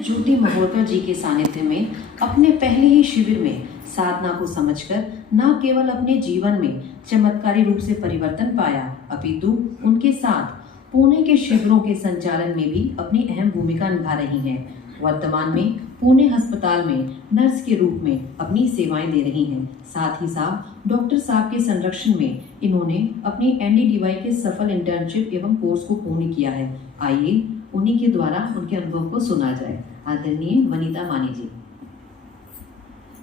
ज्योति महोदकर जी के सानिध्य में अपने पहले ही शिविर में साधना को समझकर न केवल अपने जीवन में चमत्कारी रूप से परिवर्तन पाया, अपितु उनके साथ पुणे के शिविरों के संचालन में भी अपनी अहम भूमिका निभा रही हैं। वर्तमान में पुणे अस्पताल में नर्स के रूप में अपनी सेवाएं दे रही हैं। साथ ही साथ डॉक्टर साहब के संरक्षण में इन्होंने अपनी NDDY के सफल इंटर्नशिप एवं कोर्स को पूर्ण किया है। आइए उन्हीं के द्वारा उनके अनुभव को सुना जाए। आदरणीय वनिता मानी जी।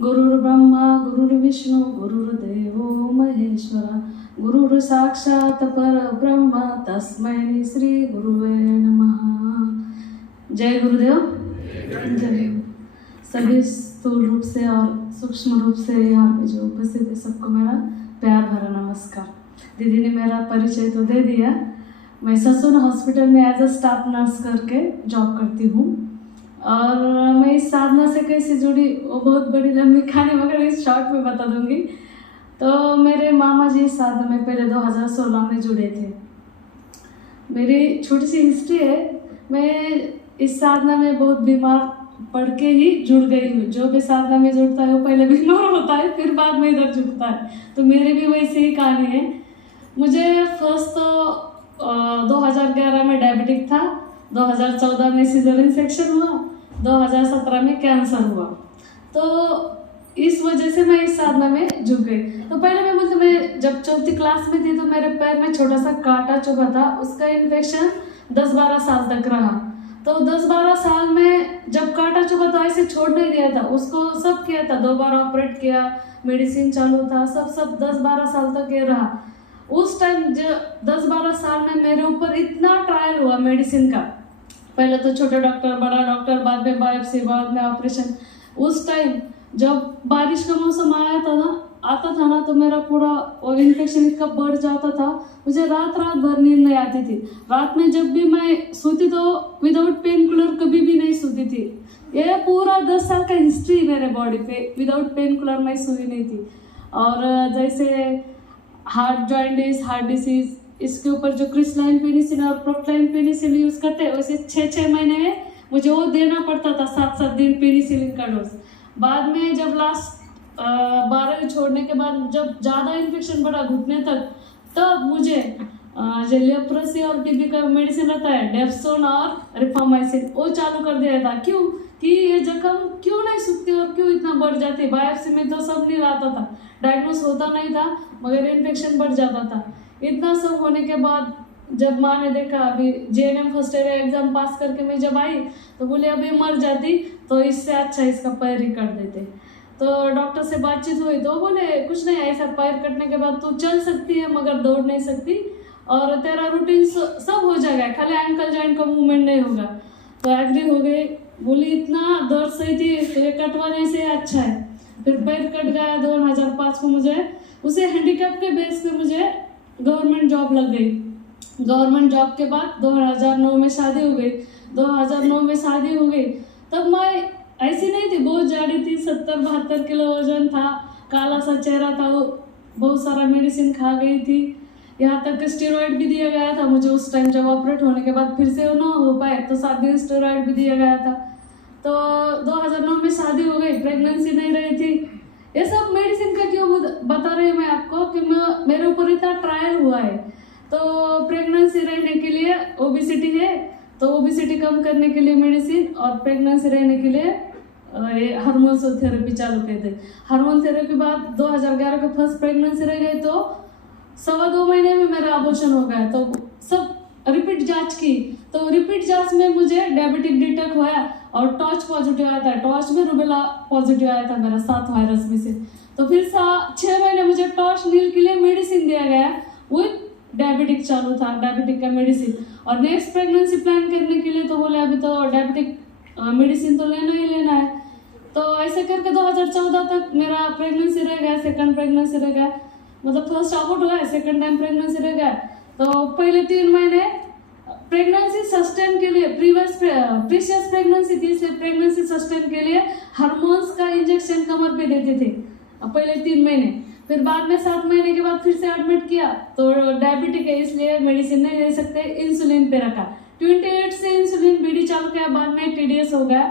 गुरुर्ब्रह्मा गुरुर्विष्णु गुरुर्देवो महेश्वरा गुरुर् साक्षात् परब्रह्म तस्मै श्री गुरुवे नमः। जय गुरुदेव। जय। सभी स्थूल रूप से और सूक्ष्म रूप से यहाँ पे जो उपस्थित है सबको मेरा प्यार भरा नमस्कार। दीदी ने मेरा परिचय तो दे दिया। मैं ससून हॉस्पिटल में एज अ स्टाफ नर्स करके जॉब करती हूँ और मैं इस साधना से कैसे जुड़ी वो बहुत बड़ी लंबी कहानी मगर इस शॉर्ट में बता दूंगी। तो मेरे मामा जी इस साधना में पहले 2016 में जुड़े थे। मेरी छोटी सी हिस्ट्री है। मैं इस साधना में बहुत बीमार पड़ के ही जुड़ गई हूँ। जो भी साधना में जुड़ता है वो पहले बीमार होता है फिर बाद में इधर जुड़ता है, तो मेरी भी वैसी ही कहानी है। मुझे फर्स्ट तो 2011 में डायबिटिक था, 2014 में सीजरियन सेक्शन हुआ, 2017 में कैंसर हुआ। तो इस वजह से मैं इस साधना में जुड़ गई। तो पहले मैं बोलती, मैं जब चौथी क्लास में थी तो मेरे पैर में छोटा सा कांटा चुभा था, उसका इन्फेक्शन 10-12 साल तक रहा। तो 10-12 साल में जब कांटा चुभा तो ऐसे छोड़ नहीं दिया था, उसको सब किया था, 2 बार ऑपरेट किया, मेडिसिन चालू था, सब 10-12 साल तक ये रहा। उस टाइम जो 10-12 साल में मेरे ऊपर इतना ट्रायल हुआ मेडिसिन का, पहले तो छोटे डॉक्टर, बड़ा डॉक्टर, बाद में बायोप्सी, बाद में ऑपरेशन। उस टाइम जब बारिश का मौसम आता था ना तो मेरा पूरा इन्फेक्शन इतना बढ़ जाता था, मुझे रात भर नींद नहीं आती थी। रात में जब भी मैं सोती तो विदाउट पेन किलर कभी भी नहीं सोती थी। ये पूरा 10 साल का हिस्ट्री मेरे बॉडी पे, विदाउट पेन किलर मैं सोई नहीं थी। और जैसे हार्ट जॉइंटिस, हार्ट डिसीज, इसके ऊपर जो क्रिस्टलाइन पेनिसिलिन और प्रोक्लाइन पेनिसिलिन यूज करते हैं, वैसे 6-6 महीने में मुझे वो देना पड़ता था, 7-7 दिन पेनिसिलिन का डोज। बाद में जब लास्ट 12वीं छोड़ने के बाद जब ज़्यादा इन्फेक्शन बढ़ा घुटने तक, तब मुझे जो लेप्रोसी और टीबी का मेडिसिन रहता है, डेप्सोन और रिफामाइसिन, वो चालू कर दिया था। क्यों कि ये जख्म क्यों नहीं सूखती और क्यों इतना बढ़ जाती। बायोप्सी में तो सब नहीं आता था, डायग्नोस होता नहीं था, मगर इन्फेक्शन बढ़ जाता था। इतना सब होने के बाद जब माँ ने देखा, अभी JNM फर्स्ट ईयर एग्जाम पास करके मैं जब आई तो बोले अभी मर जाती तो इससे अच्छा इसका पैर ही कट देते। तो डॉक्टर से बातचीत हुई तो बोले कुछ नहीं, ऐसा पैर कटने के बाद तू चल सकती है मगर दौड़ नहीं सकती और तेरा रूटीन सब हो जाएगा, खाली एंकल जॉइंट का मूवमेंट नहीं होगा। तो एग्री हो गई। बोली इतना दर्द सही थी तो ये कटवाने से अच्छा है। फिर पैर कट गया 2005 को। मुझे उसे हैंडीकैप के बेस पे मुझे गवर्नमेंट जॉब लग गई। गवर्नमेंट जॉब के बाद 2009 में शादी हो गई। 2009 में शादी हो गई तब मैं ऐसी नहीं थी, बहुत जाड़ी थी, 70-72 किलो वजन था, काला सा चेहरा था, वो बहुत सारा मेडिसिन खा गई थी, यहाँ तक स्टेरॉइड भी दिया गया था मुझे उस टाइम। जब ऑपरेट होने के बाद फिर से वो ना हो पाए तो 7 दिन स्टेरॉइड भी दिया गया था। तो 2009 में शादी हो गई, प्रेगनेंसी नहीं रही थी। ये सब मेडिसिन का क्यों बता रही हूँ मैं आपको कि मेरे ऊपर इतना ट्रायल हुआ है। तो प्रेगनेंसी रहने के लिए ओबिसिटी है, तो ओबिसिटी कम करने के लिए मेडिसिन, और प्रेगनेंसी रहने के लिए हार्मोन थेरेपी चालू कर दी। हार्मोन थेरेपी बाद 2011 के फर्स्ट प्रेगनेंसी रह गई तो 2.25 महीने में मेरा अबॉर्शन हो गया। तो सब रिपीट जांच की, तो रिपीट जांच में मुझे डायबिटिक डिटेक्ट हुआ और टॉर्च पॉजिटिव आया था। टॉर्च में रूबेला पॉजिटिव आया था मेरा 7 वायरस में से। तो फिर 6 महीने मुझे टॉर्च नील के लिए मेडिसिन दिया गया, विथ डायबिटिक चालू था, डायबिटिक का मेडिसिन। और नेक्स्ट प्रेगनेंसी प्लान करने के लिए तो बोले अभी तो डायबिटिक मेडिसिन तो लेना ही लेना है। तो ऐसे करके 2014 तक मेरा प्रेगनेंसी रह गया, सेकंड प्रेगनेंसी रह गया, मतलब फर्स्ट अबॉर्ट हुआ है, सेकंड टाइम प्रेगनेंसी रह गया। तो पहले 3 महीने प्रेगनेंसी सस्टेन के लिए, प्रीवियस प्रेगनेंसी थी इसलिए प्रेगनेंसी सस्टेन के लिए हार्मोन्स का इंजेक्शन कमर पे देते थे पहले 3 महीने। फिर बाद में 7 महीने के बाद फिर से एडमिट किया, तो डायबिटिक है इसलिए मेडिसिन नहीं ले सकते, इंसुलिन पे रखा। 28 से इंसुलिन बीडी चालू किया, बाद में टीडीएस हो गया,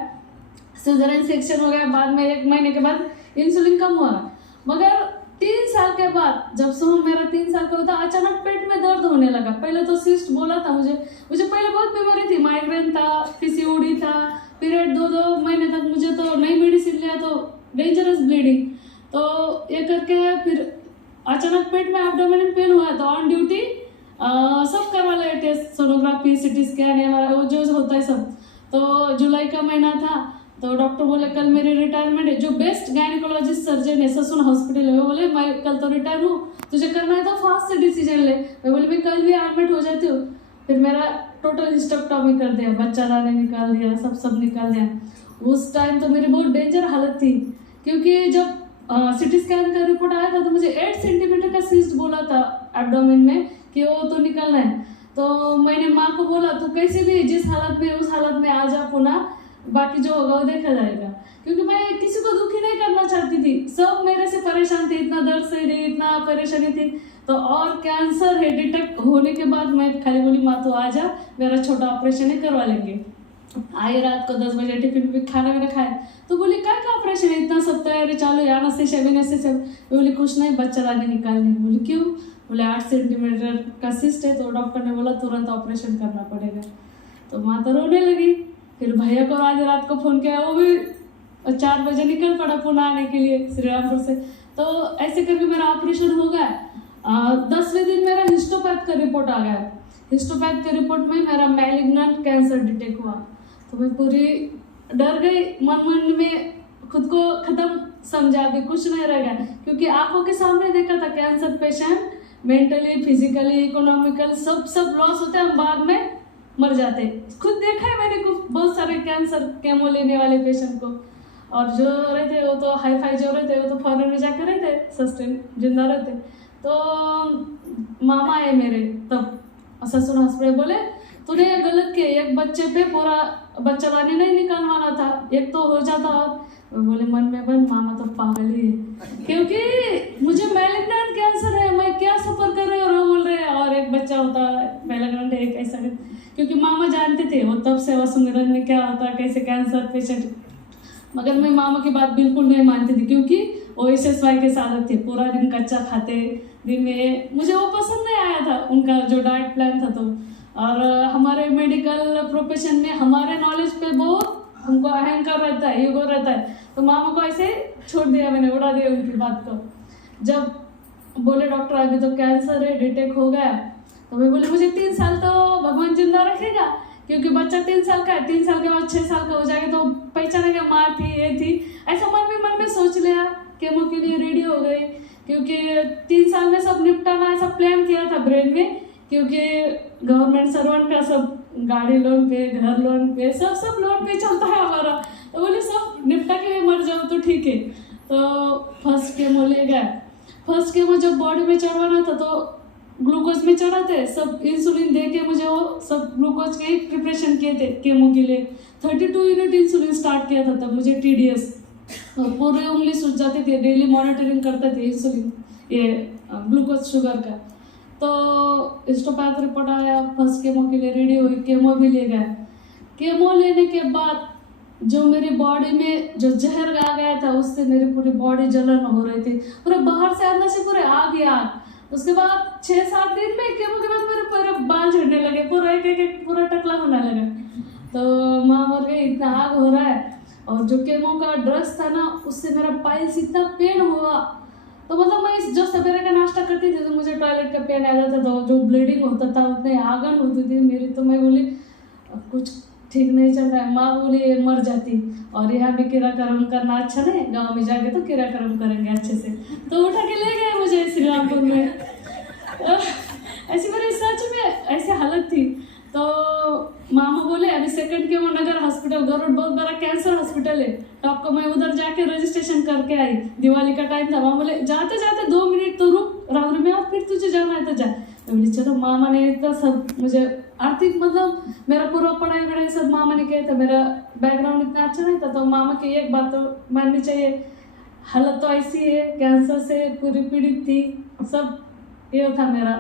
सिजरियन सेक्शन हो गया, बाद में 1 महीने के बाद इंसुलिन कम हुआ। मगर 3 साल के बाद जब सोहन मेरा 3 साल का होता, अचानक पेट में दर्द होने लगा। पहले तो सिस्ट बोला था मुझे पहले बहुत बीमारी थी, माइग्रेन था, पीसीओडी था, पीरियड 2 महीने तक मुझे तो नई मेडिसिन लिया तो डेंजरस ब्लीडिंग, तो ये करके फिर अचानक पेट में एब्डोमिनल पेन हुआ, तो ऑन ड्यूटी सब करवा लिया test, sonography, CT scan, MRI, वो जो होता है सब। तो जुलाई का महीना था, तो डॉक्टर बोले कल मेरी रिटायरमेंट है। जो बेस्ट गायनिकोलॉजिस्ट सर्जन है ससुन हॉस्पिटल है, वो बोले मैं कल तो रिटायर हूँ, तुझे करना है तो फास्ट से डिसीजन ले। मैं बोली मैं कल भी एडमिट हो जाती हूँ। फिर मेरा टोटल हिस्टेक्टॉमी कर दिया, बच्चा दाने निकाल दिया, सब निकाल दिया। उस टाइम तो मेरी बहुत डेंजर हालत थी, क्योंकि जब सिटी स्कैन का रिपोर्ट आया था तो मुझे 8 सेंटीमीटर का सिस्ट बोला था एब्डोमेन में कि वो तो निकलना है। तो मैंने माँ को बोला तू कैसे भी जिस हालत में उस हालत में आ जा पुनः, बाकी जो होगा वो देखा जाएगा, क्योंकि मैं किसी को दुखी नहीं करना चाहती थी। सब मेरे से परेशान थे, इतना दर्द से रही, इतना परेशानी थी। तो और कैंसर है डिटेक्ट होने के बाद मैं खाली बोली माँ तू आ जा, मेरा छोटा ऑपरेशन है करवा लेंगे। आई रात को 10 बजे टिफिन भी खाना वाना खाए, तो बोली क्या का ऑपरेशन है, इतना सब तैयारी चालू है, आना से सब। बोली कुछ नहीं, बच्चा दाने निकालने। बोली क्यों? बोले 8 सेंटीमीटर का सिस्ट है, तो डॉक्टर ने बोला तुरंत ऑपरेशन करना पड़ेगा। तो माँ तो रोने लगी। फिर भैया को आज रात को फोन किया, वो भी 4 बजे निकल पड़ा पुणे आने के लिए श्रीरामपुर से। तो ऐसे करके मेरा ऑपरेशन हो गया। 10वें दिन मेरा हिस्टोपैथ का रिपोर्ट आ गया। हिस्टोपैथ के रिपोर्ट में मेरा मैलिग्नेंट कैंसर डिटेक्ट हुआ। तो मैं पूरी डर गई, मन में खुद को खत्म समझा, भी कुछ नहीं रहेगा, क्योंकि आंखों के सामने देखा था cancer patient mentally, physically, economical सब लॉस होते हैं, हम बाद में मर जाते। खुद देखा है मैंने बहुत सारे कैंसर केमो लेने वाले पेशेंट को, और जो रहते वो तो हाई फाई जो रहते वो तो फॉरेन में जाकर रहते, सस्टेन जिंदा रहते। तो मामा है मेरे तब ससुर हॉस्पिटल, बोले तूने ये गलत किया, एक बच्चे पे पूरा बच्चा दानी नहीं निकालवाना था, एक तो हो जाता। और बोले मन में बन मामा तो पागल ही है, क्योंकि मुझे मैलिग्नेंट कैंसर है, मैं क्या सफर कर रहे और बोल रहे और एक बच्चा होता मैलिग्नेंट है कैसा है। क्योंकि मामा जानते थे वो तब सेवा सुमिरन में क्या होता, कैसे कैंसर पेशेंट, मगर मैं मामा की बात बिल्कुल नहीं मानती थी, क्योंकि वो SSY के साधक थे, पूरा दिन कच्चा खाते, दिन में मुझे वो पसंद नहीं आया था उनका जो डाइट प्लान था। तो और हमारे मेडिकल प्रोफेशन में हमारे नॉलेज पे बहुत हमको अहंकार रहता है, ईगो रहता है। तो मामा को ऐसे छोड़ दिया मैंने, उड़ा दिया उनकी बात को। जब बोले डॉक्टर अभी तो कैंसर है, डिटेक्ट हो गया, तो मैं बोले मुझे 3 साल तो भगवान जिंदा रखेगा, क्योंकि बच्चा 3 साल का है, 3 साल के बाद 6 साल का हो जाएगा तो पहचानेगा माँ थी ये थी, ऐसा मन में सोच लिया। केमो के लिए रेडी हो गई, क्योंकि 3 साल में सब निपटाना ऐसा प्लान किया था ब्रेन में, क्योंकि गवर्नमेंट सर्वेंट का सब गाड़ी लोन पे, घर लोन पे, सब लोन पे चलता है हमारा। तो बोले सब निपटा के मर जाओ तो ठीक है। तो फर्स्ट केमो ले गया। फर्स्ट केमो जब बॉडी में चढ़वाना था तो ग्लूकोज में चढ़ाते, सब इंसुलिन दे के मुझे वो सब ग्लूकोज के प्रिपरेशन किए थे केमो के लिए। 32 यूनिट इंसुलिन स्टार्ट किया था तब मुझे TDS, और पूरे उंगली सूझ जाती थी, डेली मॉनिटरिंग करते थे इंसुलिन ये ग्लूकोज शुगर का। तो हिस्टोपैथ रिपोर्ट आया, फर्स्ट केमो के लिए रेडी हुई, केमो भी ले गया। केमो लेने के बाद जो मेरी बॉडी में जो जहर आ गया था उससे मेरी पूरी बॉडी जलन हो रही थी, पूरे बाहर से अंदर से पूरे आग ही आग। उसके बाद 6-7 दिन में केमो के बाद मेरे पूरे बाल झड़ने लगे, पूरा एक पूरा टकला होने लगा। तो माँ मर गई, इतना आग हो रहा है। और जो केमो का ड्रग्स था ना उससे मेरा पाइल्स इतना पेन हुआ, तो मतलब मैं जो सवेरे का नाश्ता करती थी तो मुझे टॉयलेट का पेन आ जाता था, तो जो ब्लीडिंग होता था उतने आगन होती थी मेरी। तो मैं बोली कुछ ठीक नहीं चल रहा है। माँ बोली मर जाती, और यहाँ भी किराक्रम करना अच्छा नहीं, गांव में जाके तो किराक्रम करेंगे अच्छे से। तो उठा के ले गए मुझे श्रीरामपुर में। ऐसी मेरी सच में ऐसी हालत थी। तो मामा बोले अभी सेकंड केमो नगर हॉस्पिटल, गरुड़ बहुत बड़ा कैंसर हॉस्पिटल है, तो आपको मैं उधर जाके रजिस्ट्रेशन करके आई। दिवाली का टाइम था। मामा बोले जाते जाते 2 मिनट तो रुक राहुल में, और फिर तुझे जाना है तो जा। तो बोली चलो। मामा ने इतना सब मुझे आर्थिक मतलब मेरा पूरा पढ़ाई सब मामा ने किया था, मेरा बैकग्राउंड इतना अच्छा नहीं था। तो मामा की एक बात तो माननी चाहिए, हालत तो ऐसी है, कैंसर से पूरी पीड़ित थी, सब ये था मेरा,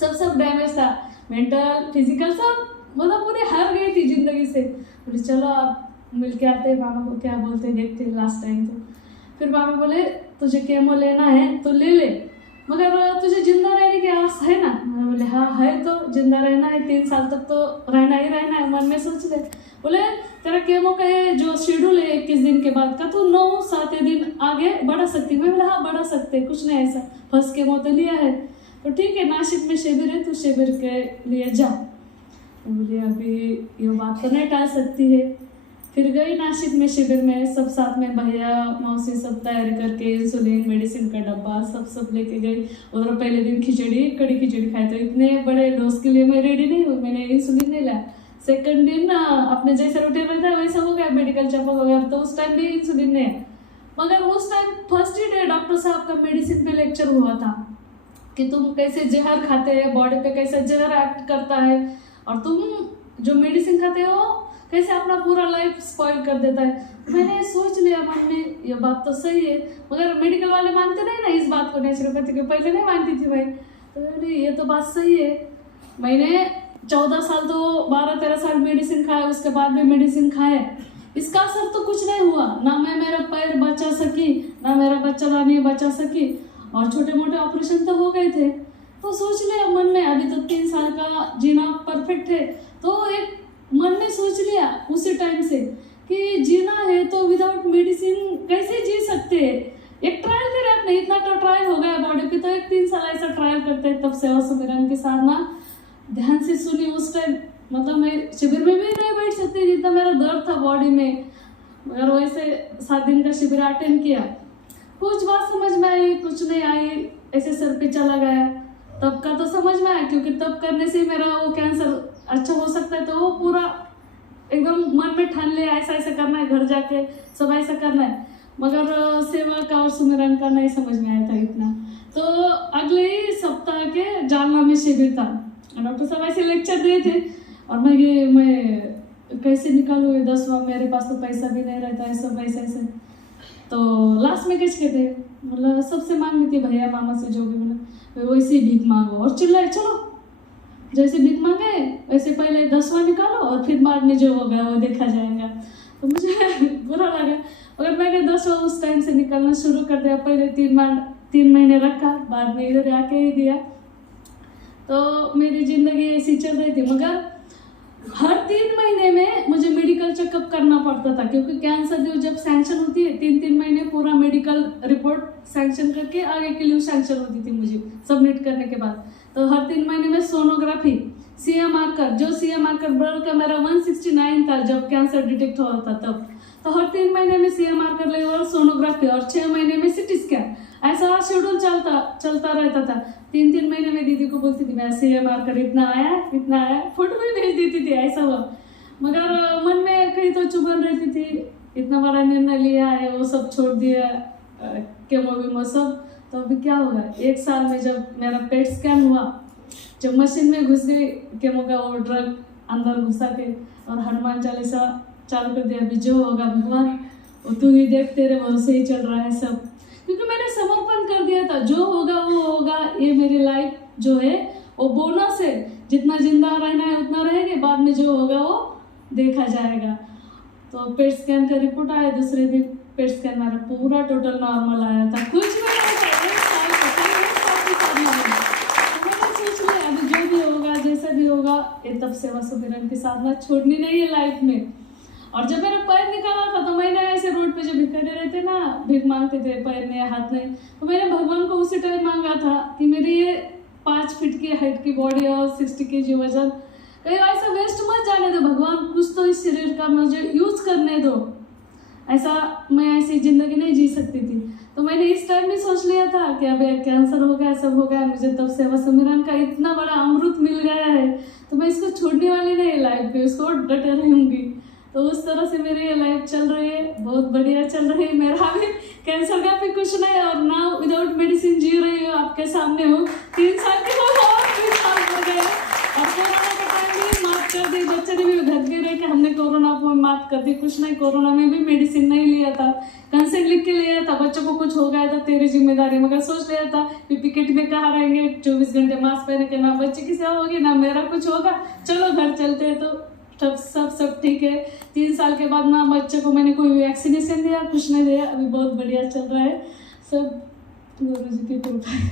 सब डैमेज था, मेंटल फिजिकल सब मतलब पूरी हार गई थी जिंदगी से। बोले चलो आप मिल के आते हैं मामा को, क्या बोलते हैं देखते हैं लास्ट टाइम। तो फिर मामा बोले तुझे केमो लेना है तो ले ले, मगर तुझे जिंदा रहने की आस है ना। मैंने बोले हाँ है, तो जिंदा रहना है, 3 साल तक तो रहना ही रहना है, मन में सोच ले। बोले तेरा केमो का ये जो शेड्यूल है 21 दिन के बाद का, तो 9-7 दिन आगे बढ़ा सकती। मैं बोला हाँ बढ़ा सकते, कुछ नहीं ऐसा, फर्स्ट केमो तो लिया है तो ठीक है, नासिक में शिविर है तो शिविर के लिए जा। बोले अभी ये बात तो नहीं टाल सकती है। फिर गई नासिक में शिविर में, सब साथ में भैया मौसी सब तैयारी करके इंसुलिन मेडिसिन का डब्बा सब लेके गई। उधर पहले दिन कड़ी खिचड़ी खाई, तो इतने बड़े डोज के लिए मैं रेडी नहीं हुई, मैंने इंसुलिन नहीं लाया। सेकंड दिन अपने जैसा रूटीन रहता है वैसा हो गया, मेडिकल चेकअप हो गया, तो उस टाइम भी इंसुलिन नहीं है। मगर उस टाइम फर्स्ट ही डे डॉक्टर साहब का मेडिसिन पे लेक्चर हुआ था कि तुम कैसे जहर खाते हैं, बॉडी पे कैसे जहर एक्ट करता है, और तुम जो मेडिसिन खाते हो कैसे अपना पूरा लाइफ स्पॉइल कर देता है। मैंने सोच लिया मन में ये बात तो सही है, मगर मेडिकल वाले मानते नहीं ना इस बात को, नेचुरोपैथी के पहले नहीं मानती थी भाई। तो ये तो बात सही है। मैंने 14 साल तो 12-13 साल मेडिसिन खाया, उसके बाद भी मेडिसिन खाए, इसका असर तो कुछ नहीं हुआ ना। मैं मेरा पैर बचा सकी, ना मेरा बच्चा रानी बचा सकी, और छोटे मोटे ऑपरेशन तो हो गए थे। तो सोच लिया मन में अभी तो 3 साल का जीना परफेक्ट है, तो एक मन में सोच लिया उसी टाइम से कि जीना है तो विदाउट मेडिसिन कैसे जी सकते हैं। एक ट्रायल करें अपने, इतना तो ट्रायल हो गया बॉडी पे, तो एक 3 साल ऐसा ट्रायल करते हैं। तब सेवा सुमिरन के साथ ना ध्यान से सुनी उस टाइम, मतलब मैं शिविर में भी नहीं बैठ सकती जितना मेरा दर्द था बॉडी में। मगर वैसे 7 दिन का शिविर अटेंड किया, कुछ बात समझ में आई, कुछ नहीं आई, ऐसे सर पे चला गया। तब का तो समझ में आया, क्योंकि तब करने से मेरा वो कैंसर अच्छा हो सकता है, तो वो पूरा एकदम मन में ठान लिया ऐसा ऐसा करना है, घर जाके सब ऐसा करना है। मगर सेवा का और सुमिरन का नहीं समझ में आया था इतना। तो अगले ही सप्ताह के जालना में शिविर था, डॉक्टर साहब ऐसे लेक्चर दिए थे, और मैं कैसे निकालूँ 10वां, मेरे पास तो पैसा भी नहीं रहता है, सब ऐसे। तो लास्ट में किसके थे, मतलब सबसे मांग ली थी, भैया मामा से जो भी मिला वैसे ही भीख मांगो, और चिल्लाए चलो जैसे भीख मांगे वैसे पहले 10वां निकालो और फिर बाद में जो होगा वो देखा जाएगा। तो मुझे बुरा लगा, अगर मैंने 10वां उस टाइम से निकालना शुरू कर दिया, पहले 3 महीने रखा, बाद में इधर आके ही दिया। तो मेरी ज़िंदगी ऐसी चल रही थी। मगर हर 3 महीने में मुझे मेडिकल चेकअप करना पड़ता था, क्योंकि कैंसर जो जब सैंक्शन होती है 3-3 महीने पूरा मेडिकल रिपोर्ट सैंक्शन करके आगे के लिए सैंक्शन होती थी मुझे सबमिट करने के बाद। तो हर 3 महीने में सोनोग्राफी, सीए मार्कर, जो सीए मार्कर ब्लड का मेरा 169 था जब कैंसर डिटेक्ट हुआ था तब, तो हर 3 महीने में सीए मार्कर लेवल सोनोग्राफी, और 6 महीने में सिटी स्कैन, ऐसा शेड्यूल चलता रहता था। 3-3 महीने में दीदी को बोलती थी मैं सीए मार्कर इतना आया, फोटो भी भेज देती थी, ऐसा हुआ। मगर मन में कहीं तो चुभन रहती थी, इतना बड़ा निर्णय लिया है, वो सब छोड़ दिया, केमो वीमो सब, तो अभी क्या होगा। 1 साल में जब मेरा पेट स्कैन हुआ, जब मशीन में घुस गई केमो का वो ड्रग अंदर घुसा के, और हनुमान चालीसा चालू कर दिया, अभी जो होगा भगवान वो तू ही देख, तेरे भरोसे ही चल रहा है सब, क्योंकि मैंने समर्पण कर दिया था, जो होगा वो होगा। ये मेरी लाइफ जो है वो बोनस है, जितना जिंदा रहना है उतना रहेंगे, बाद में जो होगा वो देखा जाएगा। तो पेट स्कैन का रिपोर्ट आया, दूसरे दिन पेट स्कैन मेरा पूरा टोटल नॉर्मल आया था, कुछ नहीं आया था। 1 साल मैंने सोच लिया अभी जो भी होगा जैसा भी होगा, ये तब सेवा सुमिरन के साथ ना छोड़नी नहीं है लाइफ में। और जब मेरा पैर निकाला था तो मैंने ऐसे रोड पे जो भिखारी रहते ना, भीख मांगते थे, पैर नहीं हाथ नहीं, तो मैंने भगवान को उसी टाइम मांगा था कि मेरी ये 5 फीट की हाइट की बॉडी और 60 kg वजन कहीं ऐसा वेस्ट मत जाने दो भगवान, कुछ तो इस शरीर का मुझे यूज करने दो, ऐसा मैं ऐसी जिंदगी नहीं जी सकती थी। तो मैंने इस टाइम भी सोच लिया था कि अब कैंसर हो गया, सब हो गया, मुझे तब सेवा सुमिरन का इतना बड़ा अमृत मिल गया है, तो मैं इसको छोड़ने वाली नहीं, लाइफ पे उसको डटे रहूंगी। तो उस तरह से मेरी ये लाइफ चल रही है, बहुत बढ़िया चल रही है। मेरा भी कैंसर का भी कुछ नहीं, और ना विदाउट मेडिसिन जी रही हूँ, आपके सामने हूँ। 3 साल के हो और 3 साल हो गए, और कोरोना का टाइम भी मात कर दी, बच्चे ने भी घर पे रह के हमने कोरोना को मात कर दी, कुछ नहीं, कोरोना में भी मेडिसिन नहीं लिया था, कंसेंट लिख के लिया था, बच्चों को कुछ हो गया था तेरी जिम्मेदारी, मगर सोच लिया था पिकेट में कहाँ रहेंगे 24 घंटे मास्क पहन के, ना बच्चे की सेवा होगी ना मेरा कुछ होगा, चलो घर चलते हैं। तो सब ठीक है। 3 साल के बाद ना बच्चे को मैंने कोई वैक्सीनेशन दिया, कुछ नहीं दिया, अभी बहुत बढ़िया चल रहा है सब गुरु जी की कृपा है।